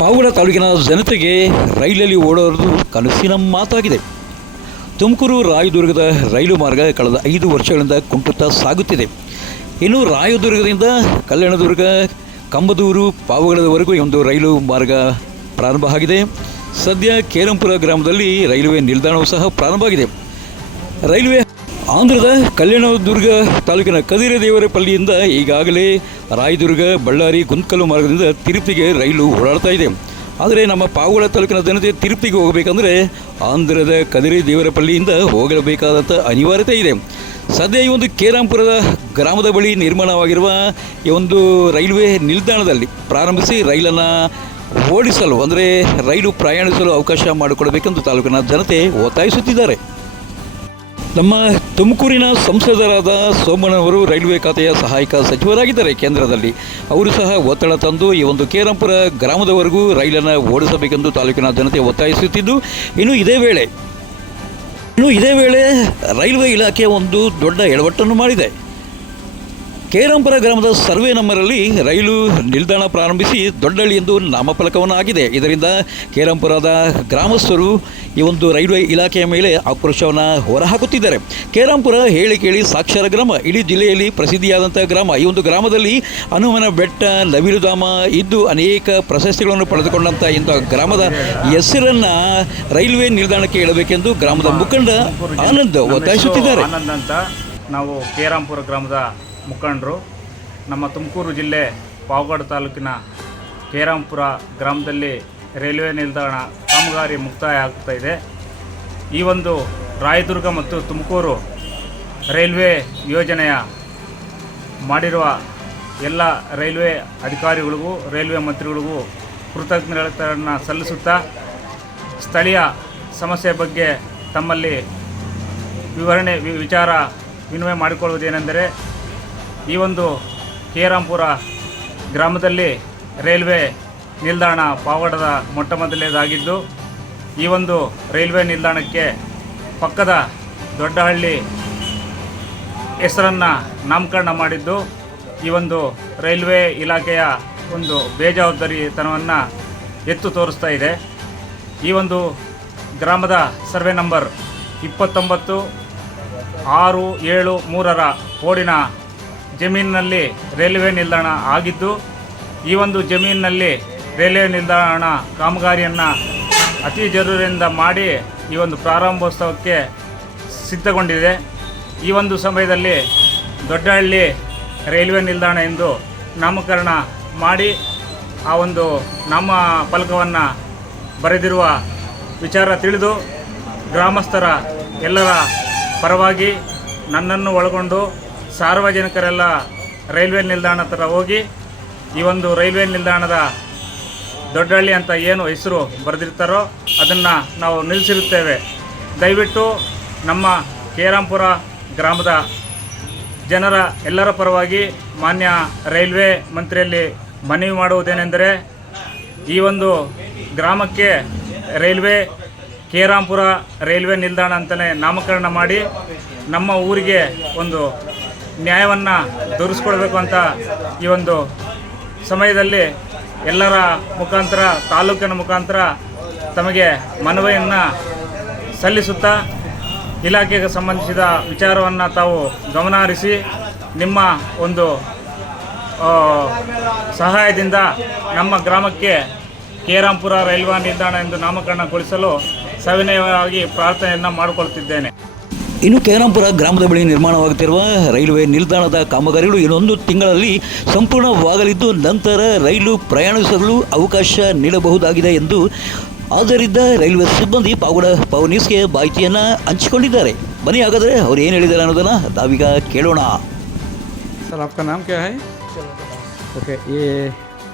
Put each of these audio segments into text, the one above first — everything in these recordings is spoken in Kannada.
ಪಾವಗಡ ತಾಲೂಕಿನ ಜನತೆಗೆ ರೈಲಲ್ಲಿ ಓಡೋದು ಕನಸಿನ ಮಾತಾಗಿದೆ. ತುಮಕೂರು ರಾಯದುರ್ಗದ ರೈಲು ಮಾರ್ಗ ಕಳೆದ 5 ವರ್ಷಗಳಿಂದ ಕುಂಟುತ್ತಾ ಸಾಗುತ್ತಿದೆ. ಇನ್ನು ರಾಯದುರ್ಗದಿಂದ ಕಲ್ಯಾಣದುರ್ಗ, ಕಂಬದೂರು, ಪಾವಗಡದವರೆಗೂ ಈ ಒಂದು ರೈಲು ಮಾರ್ಗ ಪ್ರಾರಂಭ ಆಗಿದೆ. ಸದ್ಯ ಕೇರಂಪುರ ಗ್ರಾಮದಲ್ಲಿ ರೈಲ್ವೆ ನಿಲ್ದಾಣವೂ ಸಹ ಪ್ರಾರಂಭ ಆಗಿದೆ. ರೈಲ್ವೆ ಆಂಧ್ರದ ಕಲ್ಯಾಣದುರ್ಗ ತಾಲೂಕಿನ ಕದಿರದೇವರಪಲ್ಲಿಯಿಂದ ಈಗಾಗಲೇ ರಾಯದುರ್ಗ, ಬಳ್ಳಾರಿ, ಗುಂತಕಲ್ಲು ಮಾರ್ಗದಿಂದ ತಿರುಪತಿಗೆ ರೈಲು ಓಡಾಡ್ತಾ ಇದೆ. ಆದರೆ ನಮ್ಮ ಪಾವಗಡ ತಾಲೂಕಿನ ಜನತೆ ತಿರುಪತಿಗೆ ಹೋಗಬೇಕಂದ್ರೆ ಆಂಧ್ರದ ಕದಿರದೇವರಪಲ್ಲಿಯಿಂದ ಹೋಗಬೇಕಾದಂಥ ಅನಿವಾರ್ಯತೆ ಇದೆ. ಸದ್ಯ ಈ ಒಂದು ಕೇರಾಂಪುರದ ಗ್ರಾಮದ ಬಳಿ ನಿರ್ಮಾಣವಾಗಿರುವ ಈ ಒಂದು ರೈಲ್ವೆ ನಿಲ್ದಾಣದಲ್ಲಿ ಪ್ರಾರಂಭಿಸಿ ರೈಲನ್ನು ಓಡಿಸಲು ಅಂದರೆ ರೈಲು ಪ್ರಯಾಣಿಸಲು ಅವಕಾಶ ಮಾಡಿಕೊಡಬೇಕೆಂದು ತಾಲೂಕಿನ ಜನತೆ ಒತ್ತಾಯಿಸುತ್ತಿದ್ದಾರೆ. ನಮ್ಮ ತುಮಕೂರಿನ ಸಂಸದರಾದ ಸೋಮಣ್ಣವರು ರೈಲ್ವೆ ಖಾತೆಯ ಸಹಾಯಕ ಸಚಿವರಾಗಿದ್ದಾರೆ ಕೇಂದ್ರದಲ್ಲಿ. ಅವರು ಸಹ ಒತ್ತಡ ತಂದು ಈ ಒಂದು ಕೇರಂಪುರ ಗ್ರಾಮದವರೆಗೂ ರೈಲನ್ನು ಓಡಿಸಬೇಕೆಂದು ತಾಲೂಕಿನ ಜನತೆ ಒತ್ತಾಯಿಸುತ್ತಿದ್ದು, ಇನ್ನು ಇದೇ ವೇಳೆ ರೈಲ್ವೆ ಇಲಾಖೆ ಒಂದು ದೊಡ್ಡ ಎಡವಟ್ಟನ್ನು ಮಾಡಿದೆ. ಕೇರಂಪುರ ಗ್ರಾಮದ ಸರ್ವೆ ನಂಬರಲ್ಲಿ ರೈಲು ನಿಲ್ದಾಣ ಪ್ರಾರಂಭಿಸಿ ದೊಡ್ಡಹಳ್ಳಿ ಎಂದು ನಾಮಫಲಕವನ್ನು ಹಾಕಿದೆ. ಇದರಿಂದ ಕೇರಂಪುರದ ಗ್ರಾಮಸ್ಥರು ಈ ಒಂದು ರೈಲ್ವೆ ಇಲಾಖೆಯ ಮೇಲೆ ಆಕ್ರೋಶವನ್ನು ಹೊರಹಾಕುತ್ತಿದ್ದಾರೆ. ಕೇರಂಪುರ ಹೇಳಿ ಕೇಳಿ ಸಾಕ್ಷರ ಗ್ರಾಮ, ಇಡೀ ಜಿಲ್ಲೆಯಲ್ಲಿ ಪ್ರಸಿದ್ಧಿಯಾದಂಥ ಗ್ರಾಮ. ಈ ಒಂದು ಗ್ರಾಮದಲ್ಲಿ ಹನುಮನ ಬೆಟ್ಟ, ನವಿಲುಧಾಮ ಇದ್ದು ಅನೇಕ ಪ್ರಶಸ್ತಿಗಳನ್ನು ಪಡೆದುಕೊಂಡಂಥ ಇಂಥ ಗ್ರಾಮದ ಹೆಸರನ್ನು ರೈಲ್ವೆ ನಿಲ್ದಾಣಕ್ಕೆ ಇಡಬೇಕೆಂದು ಗ್ರಾಮದ ಮುಖಂಡ ಆನಂದ್ ಒತ್ತಾಯಿಸುತ್ತಿದ್ದಾರೆ. ಆನಂದ್ ಅಂತ ನಾವು ಕೇರಂಪುರ ಗ್ರಾಮದ ಮುಖಂಡರು. ನಮ್ಮ ತುಮಕೂರು ಜಿಲ್ಲೆ ಪಾವಗಡ ತಾಲೂಕಿನ ಕೇರಂಪುರ ಗ್ರಾಮದಲ್ಲಿ ರೈಲ್ವೆ ನಿಲ್ದಾಣ ಕಾಮಗಾರಿ ಮುಕ್ತಾಯ ಆಗ್ತಾ ಇದೆ. ಈ ಒಂದು ರಾಯದುರ್ಗ ಮತ್ತು ತುಮಕೂರು ರೈಲ್ವೆ ಯೋಜನೆಯ ಮಾಡಿರುವ ಎಲ್ಲ ರೈಲ್ವೆ ಅಧಿಕಾರಿಗಳಿಗೂ ರೈಲ್ವೆ ಮಂತ್ರಿಗಳಿಗೂ ಕೃತಜ್ಞತೆಗಳನ್ನು ಸಲ್ಲಿಸುತ್ತಾ ಸ್ಥಳೀಯ ಸಮಸ್ಯೆ ಬಗ್ಗೆ ತಮ್ಮಲ್ಲಿ ವಿಚಾರ ವಿನಿಮಯ ಮಾಡಿಕೊಳ್ಳುವುದೇನೆಂದರೆ, ಈ ಒಂದು ಕೇರಂಪುರ ಗ್ರಾಮದಲ್ಲಿ ರೈಲ್ವೆ ನಿಲ್ದಾಣ ಪಾವಗಡದ ಮೊಟ್ಟಮೊದಲನೇದಾಗಿದ್ದು, ಈ ಒಂದು ರೈಲ್ವೆ ನಿಲ್ದಾಣಕ್ಕೆ ಪಕ್ಕದ ದೊಡ್ಡಹಳ್ಳಿ ಹೆಸರನ್ನು ನಾಮಕರಣ ಮಾಡಿದ್ದು ಈ ಒಂದು ರೈಲ್ವೆ ಇಲಾಖೆಯ ಒಂದು ಬೇಜವಾಬ್ದಾರಿತನವನ್ನು ಎತ್ತು ತೋರಿಸ್ತಾ ಇದೆ. ಈ ಒಂದು ಗ್ರಾಮದ ಸರ್ವೆ ನಂಬರ್ 29/673 ಓಡಿನ ಜಮೀನಿನಲ್ಲಿ ರೈಲ್ವೆ ನಿಲ್ದಾಣ ಆಗಿದ್ದು, ಈ ಒಂದು ಜಮೀನಿನಲ್ಲಿ ರೈಲ್ವೆ ನಿಲ್ದಾಣ ಕಾಮಗಾರಿಯನ್ನು ಅತಿ ಜರೂರಿಯಿಂದ ಮಾಡಿ ಈ ಒಂದು ಪ್ರಾರಂಭೋತ್ಸವಕ್ಕೆ ಸಿದ್ಧಗೊಂಡಿದೆ. ಈ ಒಂದು ಸಮಯದಲ್ಲಿ ದೊಡ್ಡಹಳ್ಳಿ ರೈಲ್ವೆ ನಿಲ್ದಾಣ ಎಂದು ನಾಮಕರಣ ಮಾಡಿ ಆ ಒಂದು ನಾಮ ಫಲಕವನ್ನು ಬರೆದಿರುವ ವಿಚಾರ ತಿಳಿದು ಗ್ರಾಮಸ್ಥರ ಎಲ್ಲರ ಪರವಾಗಿ ನನ್ನನ್ನು ಒಳಗೊಂಡು ಸಾರ್ವಜನಿಕರೆಲ್ಲ ರೈಲ್ವೆ ನಿಲ್ದಾಣ ಹತ್ರ ಹೋಗಿ ಈ ಒಂದು ರೈಲ್ವೆ ನಿಲ್ದಾಣದ ದೊಡ್ಡಹಳ್ಳಿ ಅಂತ ಏನು ಹೆಸರು ಬರೆದಿರ್ತಾರೋ ಅದನ್ನು ನಾವು ನಿಲ್ಲಿಸಿರುತ್ತೇವೆ. ದಯವಿಟ್ಟು ನಮ್ಮ ಕೇರಂಪುರ ಗ್ರಾಮದ ಜನರ ಎಲ್ಲರ ಪರವಾಗಿ ಮಾನ್ಯ ರೈಲ್ವೆ ಮಂತ್ರಿಯಲ್ಲಿ ಮನವಿ ಮಾಡುವುದೇನೆಂದರೆ, ಈ ಒಂದು ಗ್ರಾಮಕ್ಕೆ ರೈಲ್ವೆ ಕೇರಂಪುರ ರೈಲ್ವೆ ನಿಲ್ದಾಣ ಅಂತಲೇ ನಾಮಕರಣ ಮಾಡಿ ನಮ್ಮ ಊರಿಗೆ ಒಂದು ನ್ಯಾಯವನ್ನು ದೊರಕಿಸ್ಕೊಡ್ಬೇಕು ಅಂತ ಈ ಒಂದು ಸಮಯದಲ್ಲಿ ಎಲ್ಲರ ಮುಖಾಂತರ, ತಾಲೂಕಿನ ಮುಖಾಂತರ ತಮಗೆ ಮನವಿಯನ್ನು ಸಲ್ಲಿಸುತ್ತಾ ಇಲಾಖೆಗೆ ಸಂಬಂಧಿಸಿದ ವಿಚಾರವನ್ನು ತಾವು ಗಮನಹರಿಸಿ ನಿಮ್ಮ ಒಂದು ಸಹಾಯದಿಂದ ನಮ್ಮ ಗ್ರಾಮಕ್ಕೆ ಕೇರಂಪುರ ರೈಲ್ವೆ ನಿಲ್ದಾಣ ಎಂದು ನಾಮಕರಣಗೊಳಿಸಲು ಸವಿನಯವಾಗಿ ಪ್ರಾರ್ಥನೆಯನ್ನು ಮಾಡಿಕೊಳ್ತಿದ್ದೇನೆ. ಇನ್ನು ಕೇರಂಪುರ ಗ್ರಾಮದ ಬಳಿ ನಿರ್ಮಾಣವಾಗುತ್ತಿರುವ ರೈಲ್ವೆ ನಿಲ್ದಾಣದ ಕಾಮಗಾರಿಗಳು ಇನ್ನೊಂದು ತಿಂಗಳಲ್ಲಿ ಸಂಪೂರ್ಣವಾಗಲಿದ್ದು, ನಂತರ ರೈಲು ಪ್ರಯಾಣಿಸಲು ಅವಕಾಶ ನೀಡಬಹುದಾಗಿದೆ ಎಂದು ಹಾಜರಿದ್ದ ರೈಲ್ವೆ ಸಿಬ್ಬಂದಿ ಪಾವಗಡ ನ್ಯೂಸ್ಗೆ ಮಾಹಿತಿಯನ್ನು ಹಂಚಿಕೊಂಡಿದ್ದಾರೆ. ಬನ್ನಿ ಹಾಗಾದರೆ ಅವ್ರು ಏನು ಹೇಳಿದ್ದಾರೆ ಅನ್ನೋದನ್ನು ನಾವೀಗ ಕೇಳೋಣ. सर, आपका नाम क्या है? ओके, ये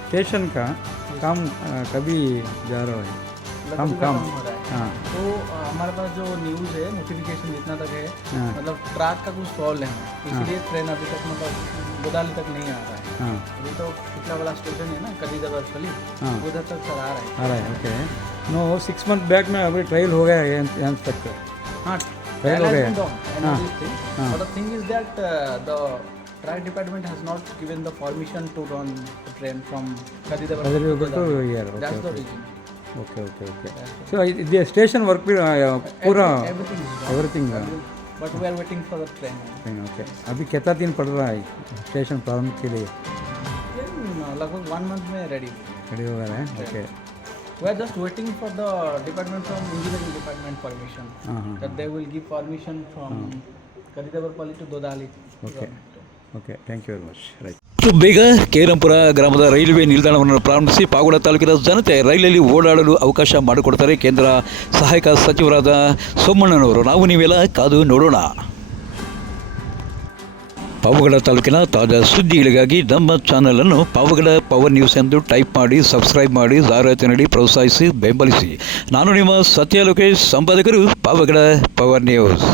स्टेशन का काम कभी जा रहा है? काम हाँ, तो हमारे पास जो न्यूज़ है, नोटिफिकेशन जितना तक है, हाँ, मतलब ट्रैक का कुछ प्रॉब्लम है, इसलिए ट्रेन अभी तक मतलब गोदाली तक नहीं आ रहा है. हाँ, अभी तो पिछला वाला स्टेशन है ना कलीदरपल्ली, हाँ, उधर तक सर आ आ रहा है. ओके, नो 6 मंथ बैक में अभी ट्रायल हो गया है यहाँ तक. हाँ, ट्रायल हो गया. but the thing is that the Track department has not given the permission to run the train from Kadidavar Kadridavar to Godali. here. That's the Okay. reason. Okay. So the station work भी पूरा Everything is done. everything है. But we are waiting for the train. Okay अभी कितना दिन पड़ रहा है स्टेशन प्रारंभ के लिए लगभग 1 month में ready. रेडी हो गया है okay We are just waiting for the department from engineering department permission. That they will give permission from Kadidavarpalli to Dodali. Okay okay thank you very much right ಇಷ್ಟು ಬೇಗ ಕೇರಂಪುರ ಗ್ರಾಮದ ರೈಲ್ವೆ ನಿಲ್ದಾಣವನ್ನು ಪ್ರಾರಂಭಿಸಿ ಪಾವಗಡ ತಾಲೂಕಿನ ಜನತೆ ರೈಲಲ್ಲಿ ಓಡಾಡಲು ಅವಕಾಶ ಮಾಡಿಕೊಡ್ತಾರೆ ಕೇಂದ್ರ ಸಹಾಯಕ ಸಚಿವರಾದ ಸೋಮಣ್ಣನವರು. ನಾವು ನೀವೆಲ್ಲ ಕಾದು ನೋಡೋಣ. ಪಾವಗಡ ತಾಲೂಕಿನ ತಾಜಾ ಸುದ್ದಿಗಳಿಗಾಗಿ ನಮ್ಮ ಚಾನಲನ್ನು ಪಾವಗಡ ಪವರ್ ನ್ಯೂಸ್ ಎಂದು ಟೈಪ್ ಮಾಡಿ, ಸಬ್ಸ್ಕ್ರೈಬ್ ಮಾಡಿ, ಜಾಹೀರಾತು ನೀಡಿ ಪ್ರೋತ್ಸಾಹಿಸಿ, ಬೆಂಬಲಿಸಿ. ನಾನು ನಿಮ್ಮ ಸತ್ಯ ಲೋಕೇಶ್, ಸಂಪಾದಕರು ಪಾವಗಡ ಪವರ್ ನ್ಯೂಸ್.